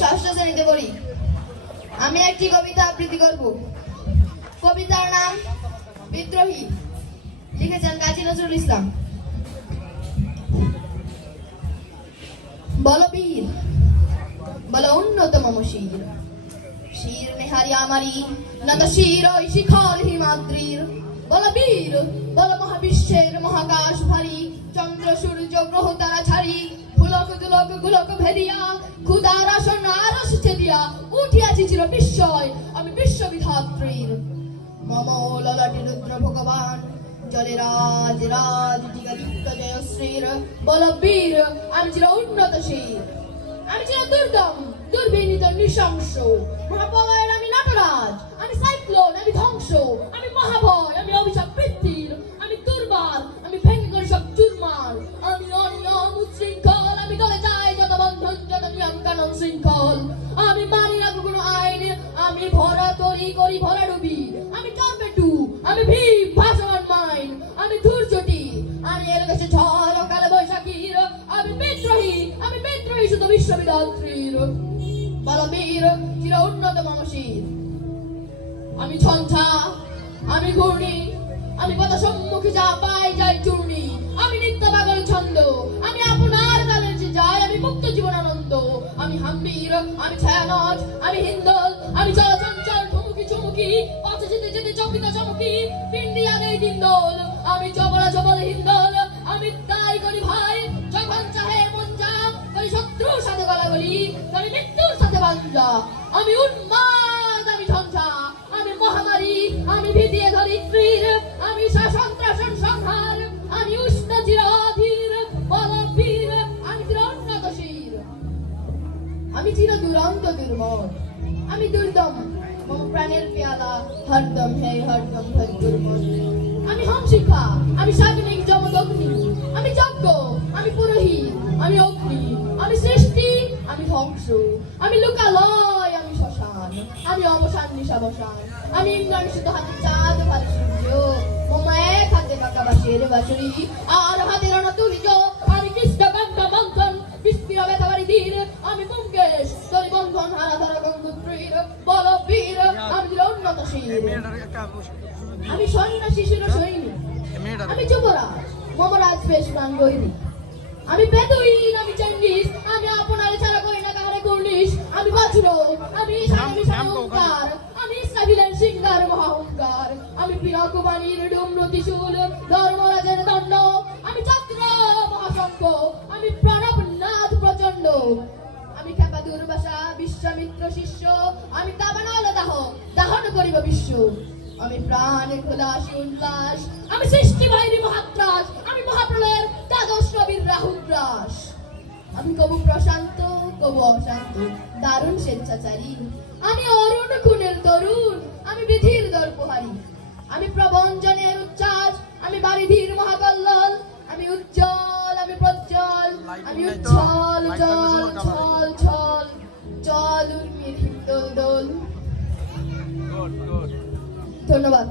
ষষ্ঠ শ্রেণীতে পড়ি। আমি একটি কবিতা আবৃত্তি করব। কবিতার নাম বিদ্রোহী, লিখেছেন কাজী নজরুল ইসলাম। বল বীর, বল উন্নতম শির, শির নেহারি আমারি না তো শির ওই শিখর হিমাদ্রির। বল বীর, বল মহাবিশ্বের মহাকাশ ভারী, চন্দ্র সূর্য গ্রহ তারা ছাড়ি, পুলক দুলক গুলক ভেদিয়া, ক্ষুধার আসন আরশ ছেদিয়া, উঠিয়াছি চির বিস্ময় আমি বিশ্ববিধাত্রীর। মম ললাটে রুদ্র ভগবান, জলে রাজ রাজ টিকাদীপ্ত জয়শ্রীর। বল বীর, আমি চির উন্নত শির, আমি চির দুর্গম দুর্বিনীত নৃশংস, মহাপ্রলয়ের আমি নটরাজ, আমি সাইক্লোন, আমি ধ্বংস, আমি মহাভয়, আমি অভিশাপ বৃত্তির, আমি দুর্বার, আমি ভেঙে করি সব চুরমার, আমি অনিয়ম উচ্ছৃঙ্খল, আমি দলে যাই যত বন্ধন যত নিয়ম কানুন শৃঙ্খল, আমি মানি না কোনো আইন, আমি ভরা তরি করি ভরা ডুবি, আমি টর্পেডো, আমি ভীম ভাসমান মাইন, আমি ধূর্যটি, আমি এলো গেছে ঝড় কালে বৈশাখীর, আমি বিদ্রোহী শুধু বিশ্ববিধাত্রীর। বল বীর, চির উন্নত মম শির, আমি ঝঞ্ঝা, আমি ঘূর্ণি, আমি পদ সম্মুখে যা পাই যাই চূর্ণি, আমি নিত্য পাগল ছন্দ, আমি আপনার কালে যে যাই, আমি মুক্ত জীবন আনন্দ, আমি হাম্বীর, আমি ছায়ানট, আমি হিন্দল, আমি চঞ্চল ঠুমুকি চুমুকি, পথে যেতে যেতে চকিত চমকি, পিন্ডি আগে দিন্দল, আমি চবলা চবল হিন্দল, আমি তাই করি ভাই যখন চাহে মন যা, করি শত্রুর সাথে গলাগলি, করি মৃত্যুর সাথে বাঞ্জা, আমি উন্মাদ, আমি ঝঞ্ঝা, আমি মহামারী, আমি ভীতিয়ে ধরিত্রীর, আমি শাসন ত্রাসন সংহার, আমি উষ্ণ চিরাধীর। বল বীর, আমি চির উন্নত শির, আমি চির দুরন্ত দুর্মদ, আমি দুর্দম মম প্রাণের পেয়ালা হরদম হে হরদম ভর দুর্মদ, আমি হংসিখা, আমি সাগ্নিক যমদগ্নি, আমি যজ্ঞ, আমি পুরোহিত, আমি অগ্নি, আমি সৃষ্টি, আমি ধ্বংস, আমি লোকালয়, আমি শ্মশান, আমি অবসান নিশাবসান, আমি ইন্দ্রাণিত হাতে চাঁদ ভালে সূর্য, মম এক হাতে কাকা বাঁশের বাঁশরি, আর হাতে রণ তুলিজ, আমি কৃষ্ণ গঙ্গা মন্থন বিস্তীর বেতাবাড়ি ধীর, আমি পুঙ্কেশ তরি বন্ধন হারা ধরা গঙ্গোত্রীর। বল বীর, আমি চির উন্নত শির, আমি সন্ন্যাসী শির সৈনিক, আমি যুবরাজ মম রাজবেশ প্রাণ গৈরিক, আমি বেদুইন, আমি চেঙ্গিস, আমি আপনার ছাড়া করি না কাহারে কুর্নিশ, আমি বজ্র, আমি ওঙ্কার, আমি ইসরাফিলের সিংহার মহাহংকার, আমি পিনাকুমারীর ডুম্র ত্রিশূল ধর্মরাজের দণ্ড, আমি চক্র মহাশঙ্খ, আমি প্রণবনাথ প্রচণ্ড, আমি খেপা দুর্বাসা বিশ্বামিত্র শিষ্য, আমি দাবানল দাহ দাহন করিব বিশ্ব, আমি প্রাণ খোলাস উল্লাস, আমি সৃষ্টি বাহিনী মহাত্রাস, আমি মহাপ্রলয়ের দ্বাদশ নবীর রাহুগ্রাস, আমি কবু প্রশান্ত কবু অশান্ত দারুণ স্বেচ্ছাচারী, আমি অরুণ খুনের তরুণ, আমি বিধির দর্পহারী, আমি প্রবঞ্জনের উচ্ছ্বাস, আমি বারিধির মহাকল্লোল, আমি উজ্জ্বল, আমি প্রজ্জ্বল, আমি উচ্ছল জল ছল ছল জল উর্মির হিন্দোল দোল। ধন্যবাদ।